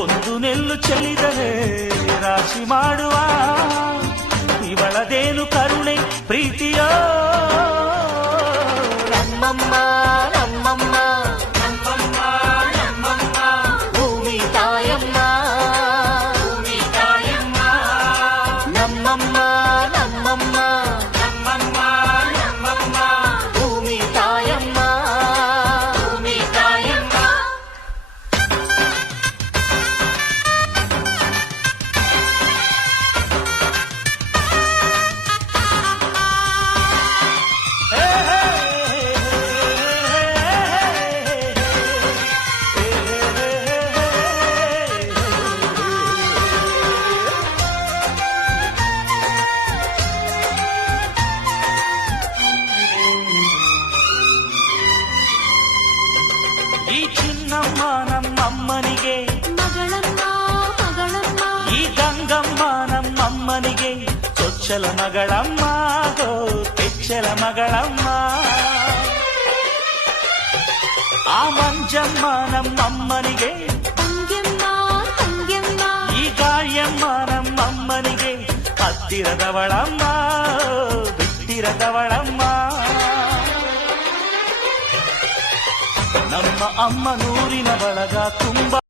ಒಂದು ನೆಲ್ಲು ಚೆಲ್ಲಿದರೆ ರಾಶಿ ಮಾಡುವ ಇವಳದೇನು ಕರುಣೆ ಪ್ರೀತಿಯೋ ನಮ್ಮಮ್ಮ ನಮ್ಮಮ್ಮ ನಮ್ಮಮ್ಮ ನಮ್ಮಮ್ಮ ಭೂಮಿ ತಾಯಮ್ಮ ಭೂಮಿ ತಾಯಮ್ಮ ನಮ್ಮಮ್ಮ ನಮ್ಮಮ್ಮ ನಮ್ಮಮ್ಮ ನಮ್ಮಮ್ಮ ಭೂಮಿ ತಾಯಮ್ಮ ಭೂಮಿ ತಾಯಮ್ಮ ಈ ಚಿನ್ನಮ್ಮ ನಮ್ಮಮ್ಮನಿಗೆ ಮಗಳಮ್ಮ ಮಗಳಮ್ಮ ಈ ಗಂಗಮ್ಮ ನಮ್ಮಮ್ಮನಿಗೆ ಚೊಚ್ಚಲ ಮಗಳಮ್ಮ ಕೆಚ್ಚಲ ಮಗಳಮ್ಮ ಆ ಮಂಜಮ್ಮ ನಮ್ಮಮ್ಮನಿಗೆ ತಂಗ್ಯಮ್ಮ ತಂಗ್ಯಮ್ಮ ಈ ಗಾಯಮ್ಮ ನಮ್ಮಮ್ಮನಿಗೆ ಹತ್ತಿರದವಳಮ್ಮ ಬಿಟ್ಟಿರದವಳಮ್ಮ ನಮ್ಮ ಅಮ್ಮ ನೂರಿನ ಬಳಗ ತುಂಬ